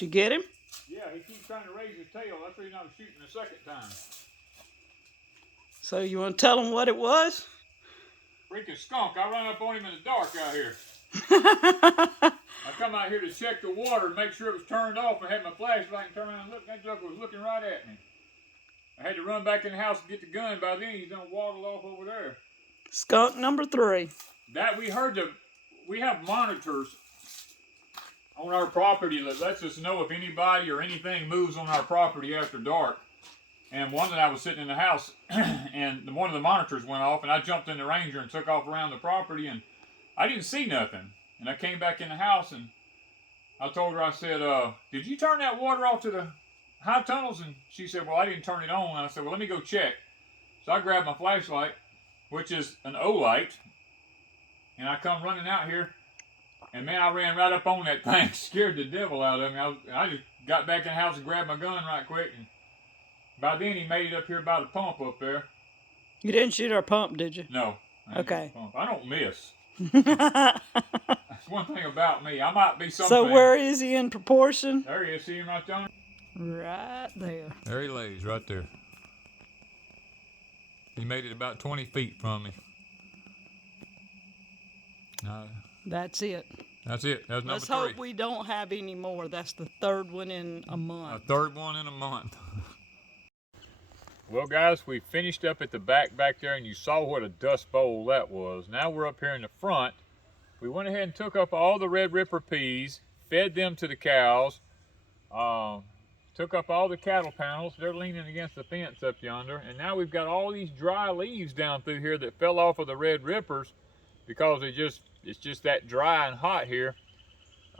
Did you get him? Yeah, he keeps trying to raise his tail. That's the reason I was shooting the second time. So you want to tell him what it was? Freaking skunk. I run up on him in the dark out here. I come out here to check the water and make sure it was turned off. I had my flashlight and turn around and look. That joker was looking right at me. I had to run back in the house and get the gun. By then, he's done waddled off over there. Skunk number 3. That we have monitors on our property that lets us know if anybody or anything moves on our property after dark. And one night I was sitting in the house and one of the monitors went off and I jumped in the Ranger and took off around the property and I didn't see nothing. And I came back in the house and I told her, I said, did you turn that water off to the high tunnels? And she said, well, I didn't turn it on. And I said, well, let me go check. So I grabbed my flashlight, which is an O-light, and I come running out here. And man, I ran right up on that thing, scared the devil out of me. I just got back in the house and grabbed my gun right quick. And by then, he made it up here by the pump up there. You didn't shoot our pump, did you? No. Okay. I don't miss. That's one thing about me. I might be something. So where is he in proportion? There he is. See him right there? Right there. There he lays, right there. He made it about 20 feet from me. That's it. That's it. That's number 3. Let's hope we don't have any more. That's the 3rd one in a month. A 3rd one in a month. Well, guys, we finished up at the back there, and you saw what a dust bowl that was. Now we're up here in the front. We went ahead and took up all the Red Ripper peas, fed them to the cows, took up all the cattle panels. They're leaning against the fence up yonder. And now we've got all these dry leaves down through here that fell off of the Red Rippers because it's just that dry and hot here.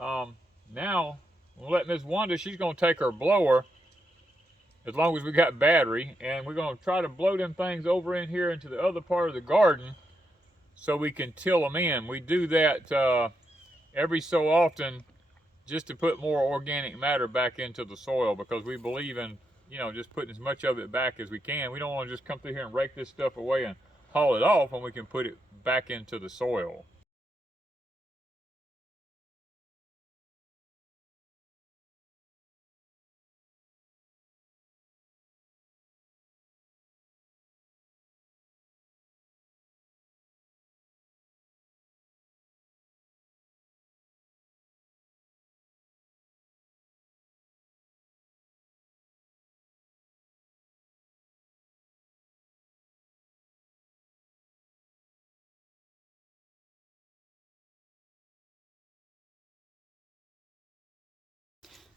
Now, we'll let Miss Wanda, she's going to take her blower, as long as we got battery, and we're going to try to blow them things over in here into the other part of the garden so we can till them in. We do that every so often just to put more organic matter back into the soil because we believe in, just putting as much of it back as we can. We don't want to just come through here and rake this stuff away and haul it off when we can put it back into the soil.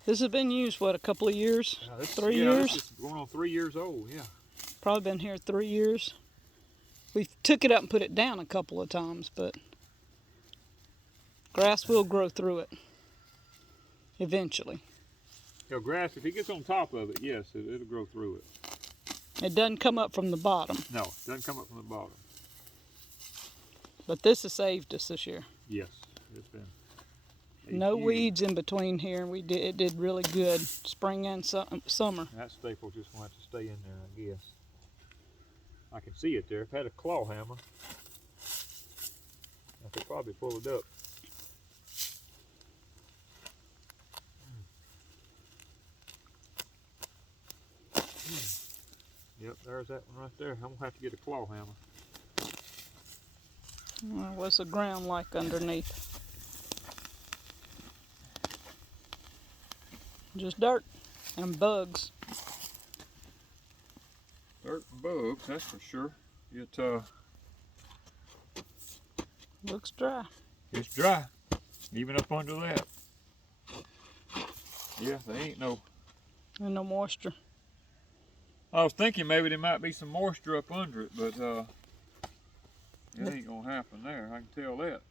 This has been used, what, a couple of years? 3 years? This is going on 3 years old, yeah. Probably been here 3 years. We took it up and put it down a couple of times, but grass will grow through it eventually. Grass, if it gets on top of it, yes, it'll grow through it. It doesn't come up from the bottom. No, it doesn't come up from the bottom. But this has saved us this year. Yes, it's been. No weeds in between here. It did really good, spring and summer. That staple just wants to stay in there, I guess. I can see it there. If I had a claw hammer, I could probably pull it up. Yep, there's that one right there. I'm going to have to get a claw hammer. Well, what's the ground like underneath? Just dirt and bugs. Dirt and bugs, that's for sure. It looks dry. It's dry, even up under that. Yeah, there ain't no moisture. I was thinking maybe there might be some moisture up under it, but it ain't gonna happen there. I can tell that.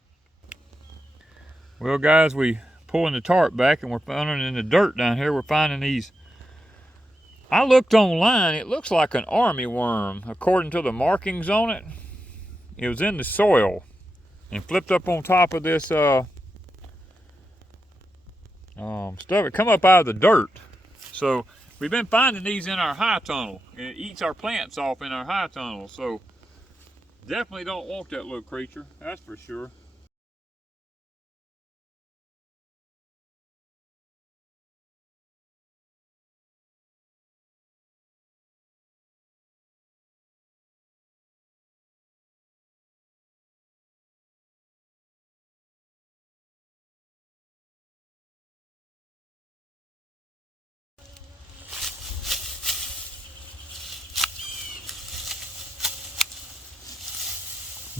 Well, guys, we pulling the tarp back and we're finding in the dirt down here. We're finding these. I looked online. It looks like an army worm, according to the markings on it. It was in the soil and flipped up on top of this stuff. It come up out of the dirt. So we've been finding these in our high tunnel, and it eats our plants off in our high tunnel. So definitely don't want that little creature. That's for sure.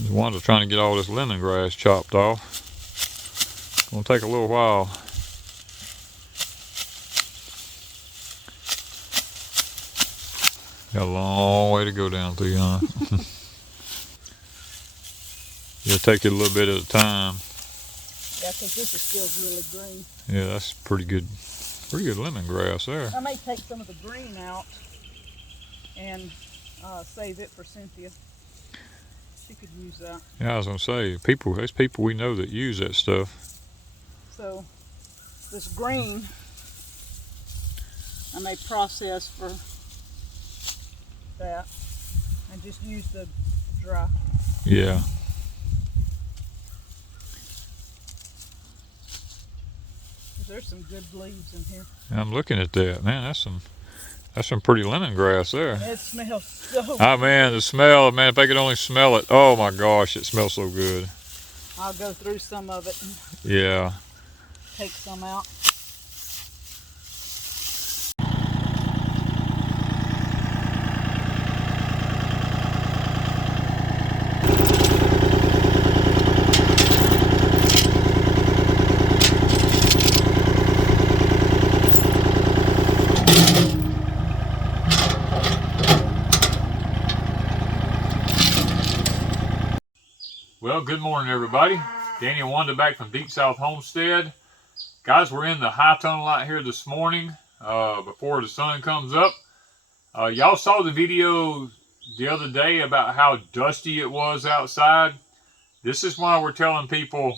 Wanda's trying to get all this lemongrass chopped off. Gonna take a little while. Got a long way to go down through, huh? You'll take it a little bit at a time. Yeah, because this is still really green. Yeah, that's pretty good lemongrass there. I may take some of the green out and save it for Cynthia. She could use that. Yeah, I was gonna say, there's people we know that use that stuff. So this green I may process for that and just use the dry. Yeah. There's some good leaves in here. I'm looking at that. Man, that's some pretty lemongrass there. It smells so Ah, man, the smell, man, if I could only smell it. Oh my gosh, it smells so good. I'll go through some of it and Yeah. take some out. Well, good morning, everybody. Danny and Wanda back from Deep South Homestead. Guys, we're in the high tunnel out here this morning before the sun comes up. Y'all saw the video the other day about how dusty it was outside. This is why we're telling people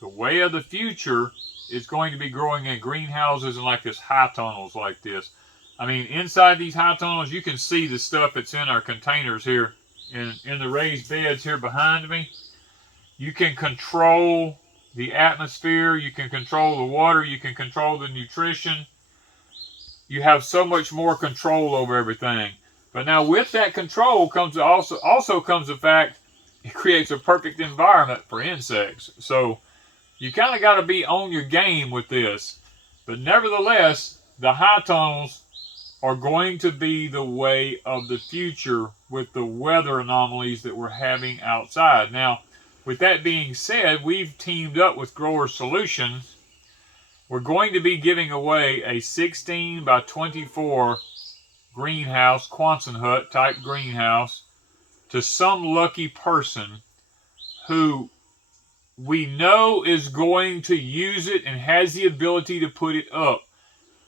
the way of the future is going to be growing in greenhouses and like this high tunnels like this. I mean, inside these high tunnels, you can see the stuff that's in our containers here in the raised beds here behind me. You can control the atmosphere, you can control the water, you can control the nutrition. You have so much more control over everything. But now with that control comes also comes the fact it creates a perfect environment for insects. So you kind of got to be on your game with this. But nevertheless, the high tunnels are going to be the way of the future with the weather anomalies that we're having outside. Now, with that being said, we've teamed up with Grower Solutions. We're going to be giving away a 16 by 24 greenhouse, Quonset hut type greenhouse to some lucky person who we know is going to use it and has the ability to put it up.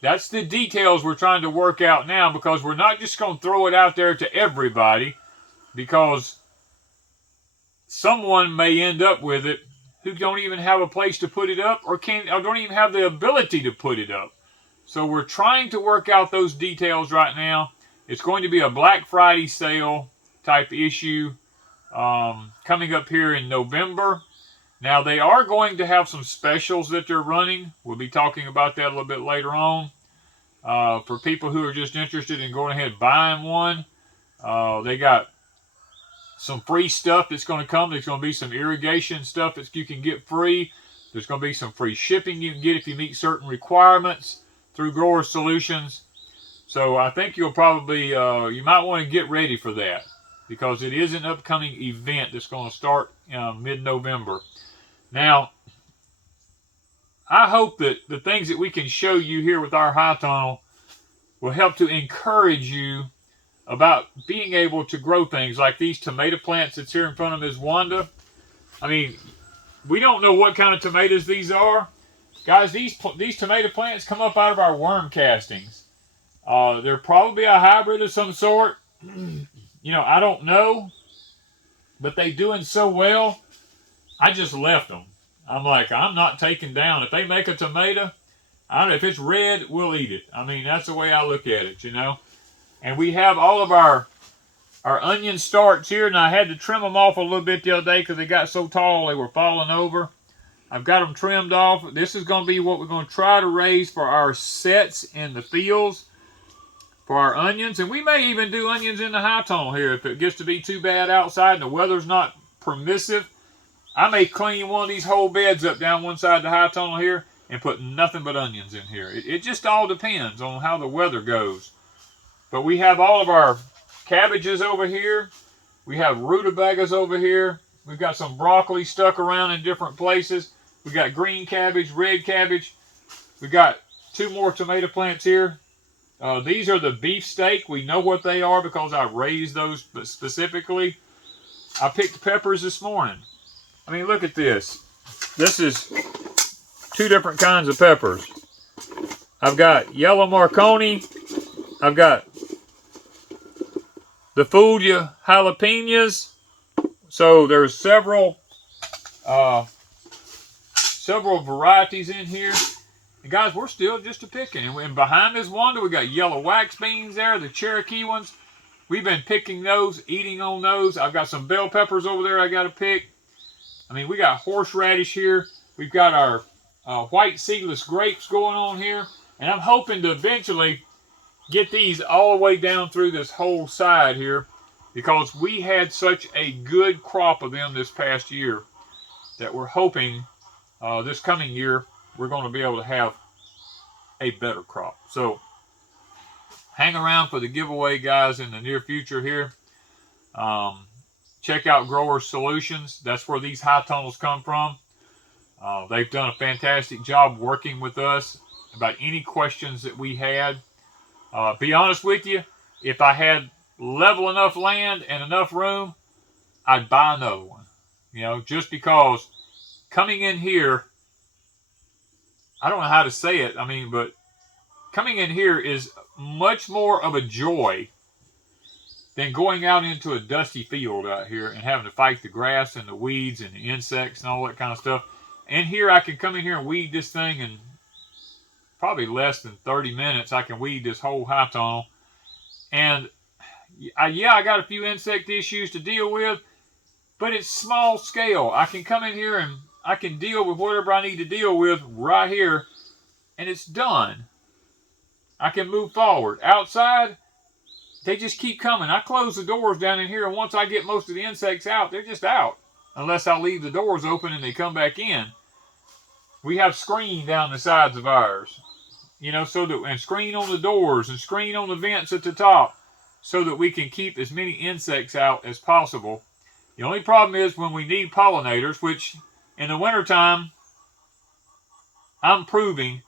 That's the details we're trying to work out now, because we're not just going to throw it out there to everybody, because someone may end up with it who don't even have a place to put it up or don't even have the ability to put it up. So we're trying to work out those details right now. It's going to be a Black Friday sale type issue coming up here in November. Now, they are going to have some specials that they're running. We'll be talking about that a little bit later on. For people who are just interested in going ahead and buying one, they got some free stuff that's going to come. There's going to be some irrigation stuff that you can get free. There's going to be some free shipping you can get if you meet certain requirements through Grower Solutions. So I think you'll probably, you might want to get ready for that, because it is an upcoming event that's going to start mid-November. Now, I hope that the things that we can show you here with our high tunnel will help to encourage you about being able to grow things like these tomato plants that's here in front of Ms. Wanda. I mean, we don't know what kind of tomatoes these are. Guys, these tomato plants come up out of our worm castings. They're probably a hybrid of some sort. You know, I don't know. But they doing so well, I just left them. I'm like, I'm not taking down. If they make a tomato, I don't know, if it's red, we'll eat it. I mean, that's the way I look at it, you know. And we have all of our onion starts here, and I had to trim them off a little bit the other day because they got so tall they were falling over. I've got them trimmed off. This is going to be what we're going to try to raise for our sets in the fields for our onions. And we may even do onions in the high tunnel here if it gets to be too bad outside and the weather's not permissive. I may clean one of these whole beds up down one side of the high tunnel here and put nothing but onions in here. It just all depends on how the weather goes. But we have all of our cabbages over here. We have rutabagas over here. We've got some broccoli stuck around in different places. We got green cabbage, red cabbage. We got 2 more tomato plants here. These are the beefsteak. We know what they are because I raised those specifically. I picked peppers this morning. I mean, look at this. This is 2 different kinds of peppers. I've got yellow Marconi. I've got the Fuji jalapenos. So there's several varieties in here. And guys, we're still just a-picking. And behind this Wanda, we got yellow wax beans there, the Cherokee ones. We've been picking those, eating on those. I've got some bell peppers over there I got to pick. I mean, we got horseradish here. We've got our white seedless grapes going on here. And I'm hoping to eventually get these all the way down through this whole side here, because we had such a good crop of them this past year that we're hoping this coming year we're going to be able to have a better crop. So hang around for the giveaway, guys, in the near future here. Check out Grower Solutions. That's where these high tunnels come from. They've done a fantastic job working with us about any questions that we had. Be honest with you, if I had level enough land and enough room, I'd buy another one. You know, just because coming in here, I don't know how to say it, I mean, but coming in here is much more of a joy than going out into a dusty field out here and having to fight the grass and the weeds and the insects and all that kind of stuff. And here I can come in here and weed this thing in probably less than 30 minutes. I can weed this whole high tunnel. And yeah, I got a few insect issues to deal with, but it's small scale. I can come in here and I can deal with whatever I need to deal with right here, and it's done. I can move forward. Outside, they just keep coming. I close the doors down in here, and once I get most of the insects out, they're just out. Unless I leave the doors open and they come back in. We have screen down the sides of ours, you know, so that, and screen on the doors and screen on the vents at the top, so that we can keep as many insects out as possible. The only problem is when we need pollinators, which in the wintertime, I'm proving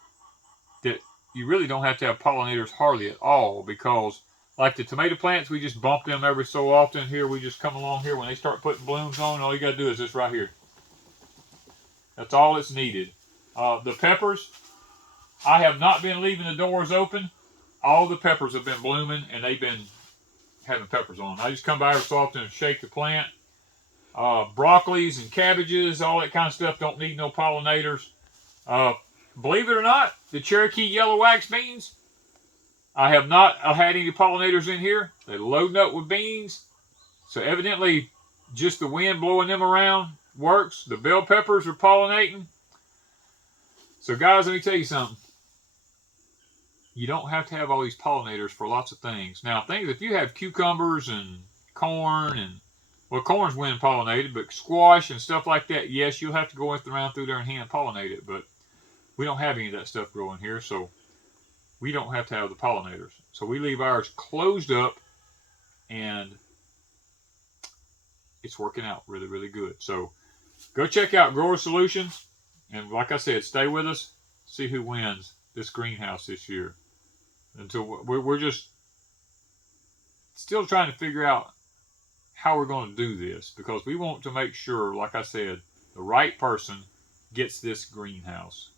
that you really don't have to have pollinators hardly at all, because like the tomato plants, we just bump them every so often. Here, we just come along here. When they start putting blooms on, all you got to do is this right here. That's all that's needed. The peppers, I have not been leaving the doors open. All the peppers have been blooming, and they've been having peppers on. I just come by every so often and shake the plant. Broccolis and cabbages, all that kind of stuff don't need no pollinators. Believe it or not, the Cherokee yellow wax beans, I have not had any pollinators in here. They're loading up with beans. So evidently, just the wind blowing them around works. The bell peppers are pollinating. So guys, let me tell you something. You don't have to have all these pollinators for lots of things. Now, if you have cucumbers and corn and, well, corn's wind pollinated, but squash and stuff like that, yes, you'll have to go around through there and hand pollinate it. But we don't have any of that stuff growing here, so we don't have to have the pollinators. So we leave ours closed up, and it's working out really, really good. So go check out Grower Solutions. And like I said, stay with us. See who wins this greenhouse this year. Until we're just still trying to figure out how we're going to do this, because we want to make sure, like I said, the right person gets this greenhouse.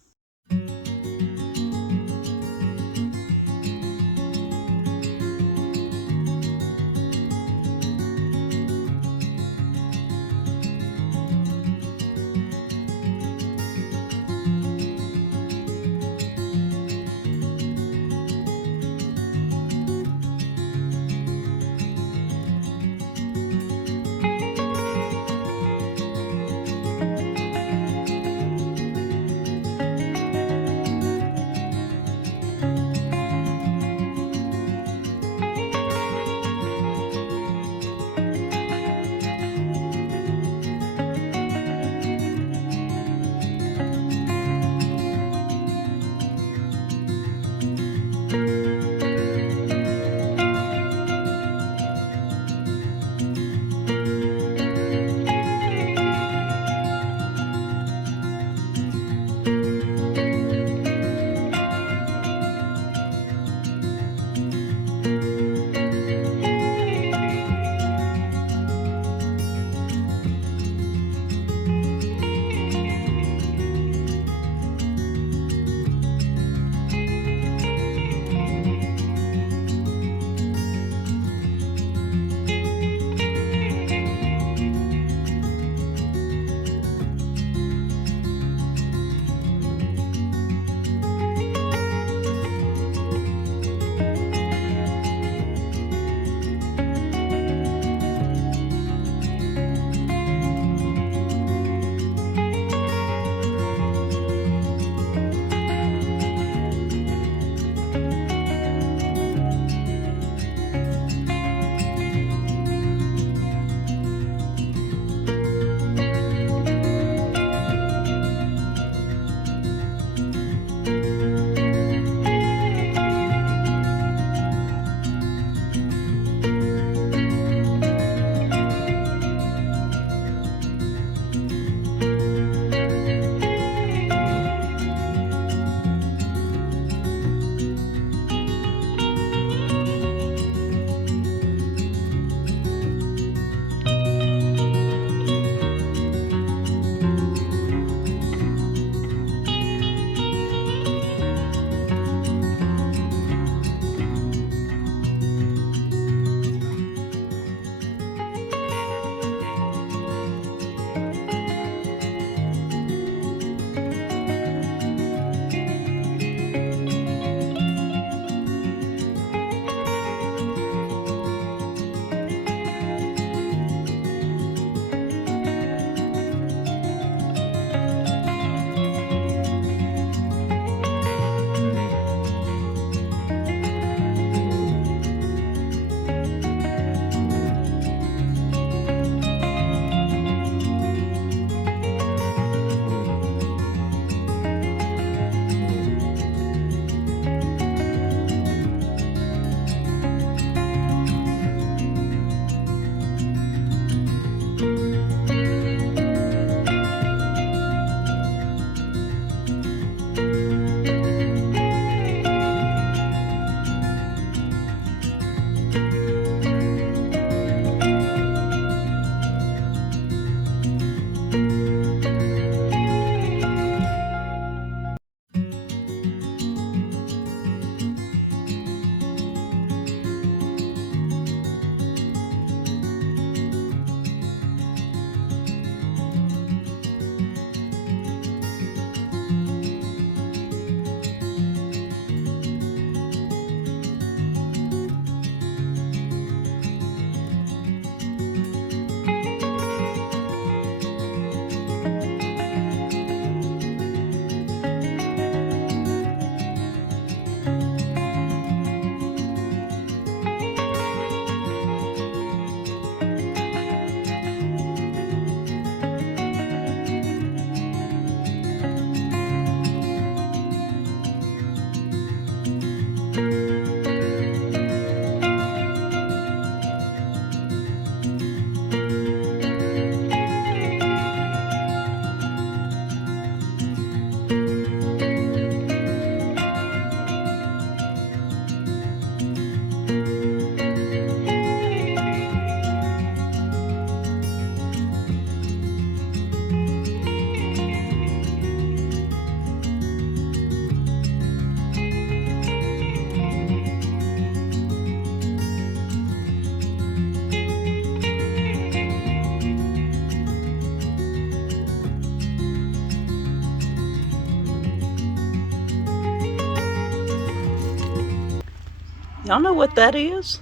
Y'all know what that is?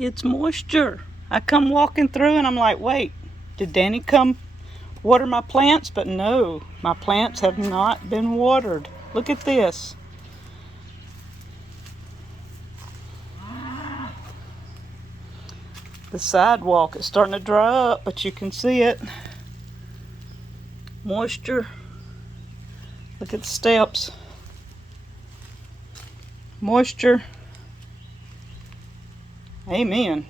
It's moisture. I come walking through and I'm like, wait, did Danny come water my plants? But no, my plants have not been watered. Look at this. The sidewalk is starting to dry up, but you can see it. Moisture. Look at the steps. Moisture. Amen.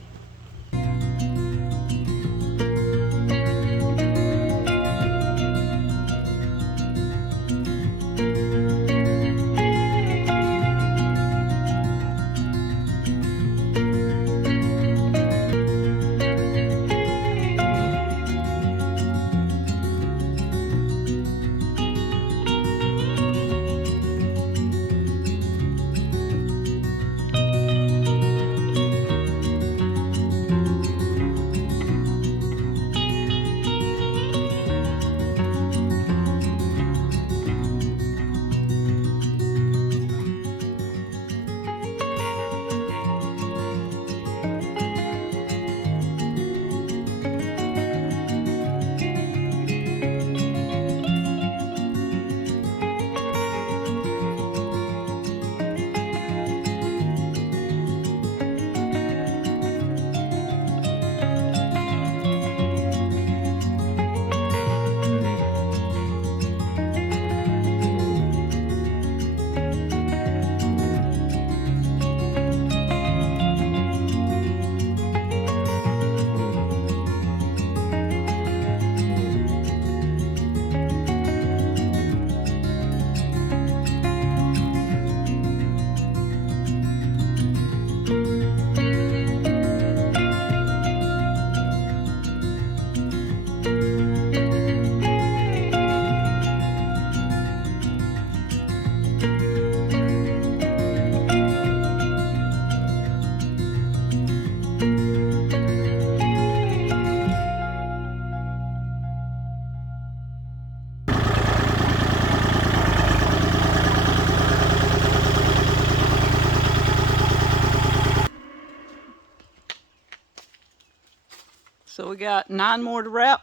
So we got 9 more to wrap.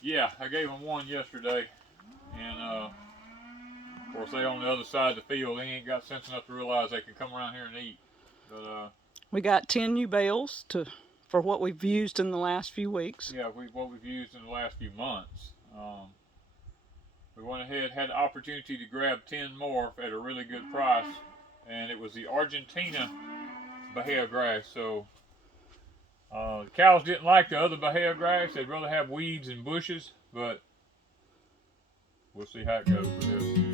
Yeah, I gave them one yesterday, and of course they on the other side of the field. They ain't got sense enough to realize they can come around here and eat. But we got 10 new bales for what we've used in the last few weeks. Yeah, what we've used in the last few months. We went ahead, had the opportunity to grab 10 more at a really good price, and it was the Argentina Bahia grass. So the cows didn't like the other Bahia grass. They'd rather have weeds and bushes, but we'll see how it goes with this.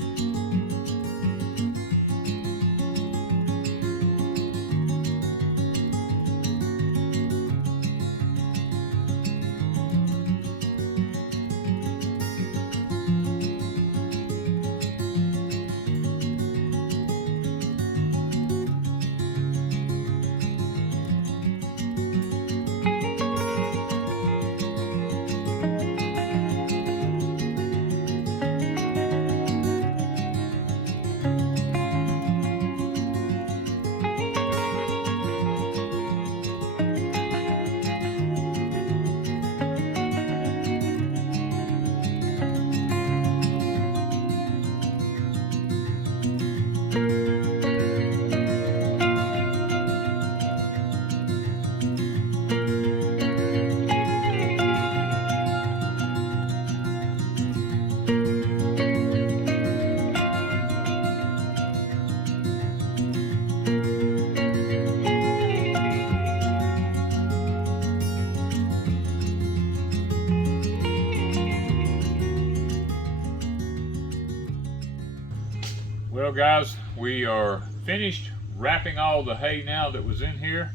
Well guys, we are finished wrapping all the hay now that was in here.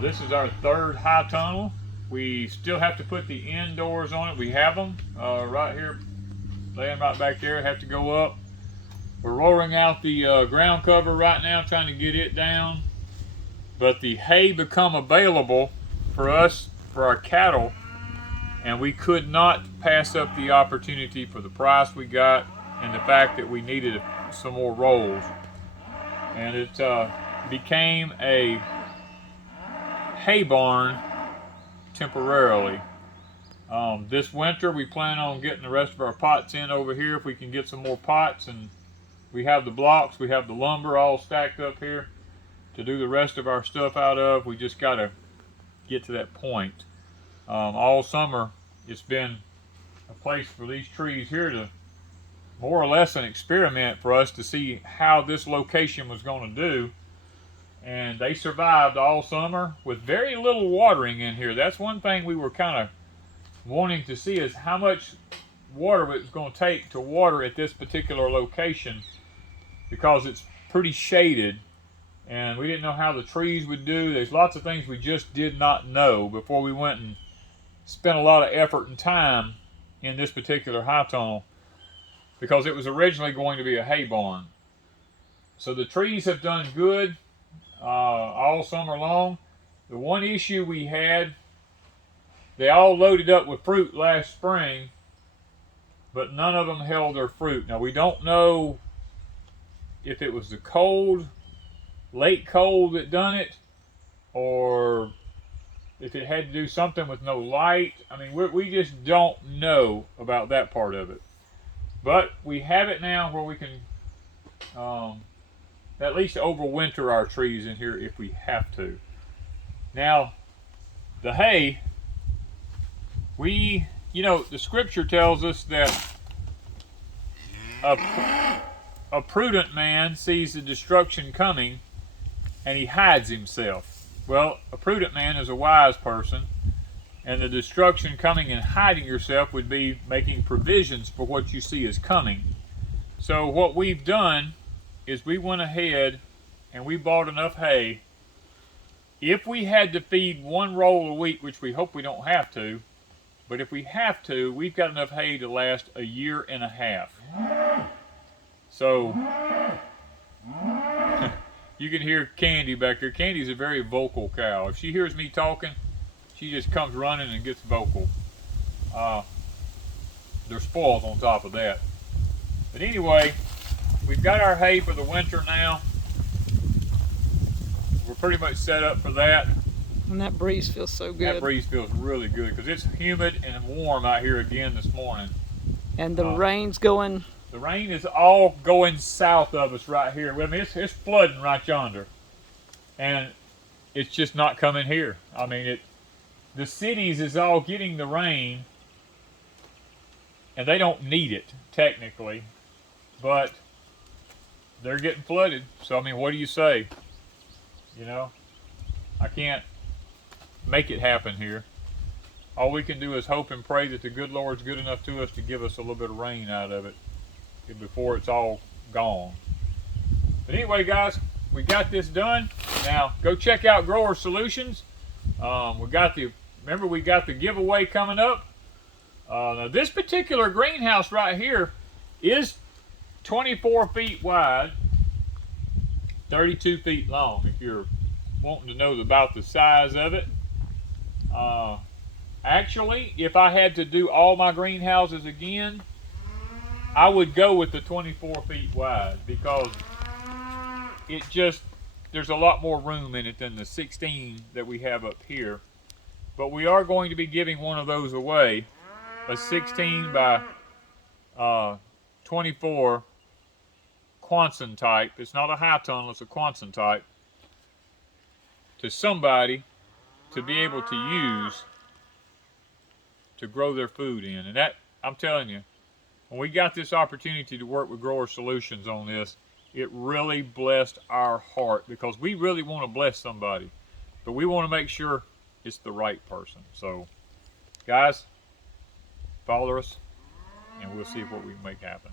This is our third high tunnel. We still have to put the indoors on it. We have them right here, laying right back there, have to go up. We're rolling out the ground cover right now, trying to get it down. But the hay become available for us, for our cattle, and we could not pass up the opportunity for the price we got and the fact that we needed some more rolls. and it became a hay barn temporarily. This winter we plan on getting the rest of our pots in over here if we can get some more pots, and we have the blocks, we have the lumber all stacked up here to do the rest of our stuff out of. We just got to get to that point. All summer it's been a place for these trees here to more or less an experiment for us to see how this location was going to do, and they survived all summer with very little watering in here. That's one thing we were kind of wanting to see, is how much water it was going to take to water at this particular location, because it's pretty shaded and we didn't know how the trees would do. There's lots of things we just did not know before we went and spent a lot of effort and time in this particular high tunnel, because it was originally going to be a hay barn. So the trees have done good all summer long. The one issue we had, they all loaded up with fruit last spring, but none of them held their fruit. Now we don't know if it was the cold, late cold that done it, or if it had to do something with no light. I mean, we just don't know about that part of it. But we have it now where we can at least overwinter our trees in here if we have to. Now, the hay, the scripture tells us that a prudent man sees the destruction coming and he hides himself. Well, a prudent man is a wise person, and the destruction coming and hiding yourself would be making provisions for what you see is coming. So what we've done is we went ahead and we bought enough hay. If we had to feed one roll a week, which we hope we don't have to, but if we have to, we've got enough hay to last a year and a half. So you can hear Candy back there. Candy's a very vocal cow. If she hears me talking, she just comes running and gets vocal. There's spoils on top of that. But anyway, we've got our hay for the winter now. We're pretty much set up for that. And that breeze feels so good. That breeze feels really good because it's humid and warm out here again this morning. And the rain's going... The rain is all going south of us right here. I mean, it's flooding right yonder. And it's just not coming here. I mean, the cities is all getting the rain, and they don't need it, technically. But they're getting flooded. So, I mean, what do you say? You know, I can't make it happen here. All we can do is hope and pray that the good Lord's good enough to us to give us a little bit of rain out of it before it's all gone. But anyway, guys, we got this done. Now, go check out Grower Solutions. We got the giveaway coming up. Now, this particular greenhouse right here is 24 feet wide, 32 feet long, if you're wanting to know about the size of it. Actually, if I had to do all my greenhouses again, I would go with the 24 feet wide, because there's a lot more room in it than the 16 that we have up here. But we are going to be giving one of those away, a 16 by 24 Quonset type. It's not a high tunnel, it's a Quonset type, to somebody to be able to use to grow their food in. And that, I'm telling you, when we got this opportunity to work with Grower Solutions on this, it really blessed our heart, because we really want to bless somebody, but we want to make sure it's the right person. So, guys, follow us, and we'll see what we can make happen.